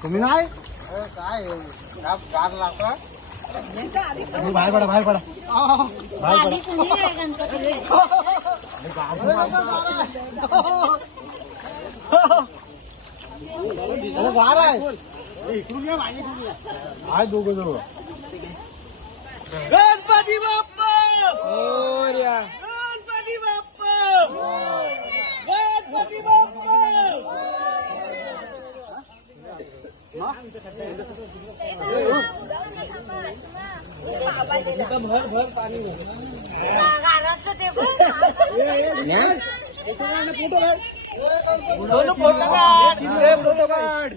तुम्ही नाही काय गार लागला बाहेर पडा बाहेर पडा गार आहे दोघं जवळ गणपती बाप्पा गणपती बाप्पा गणपती बाप्पा भर भर पाणी फोटो काढ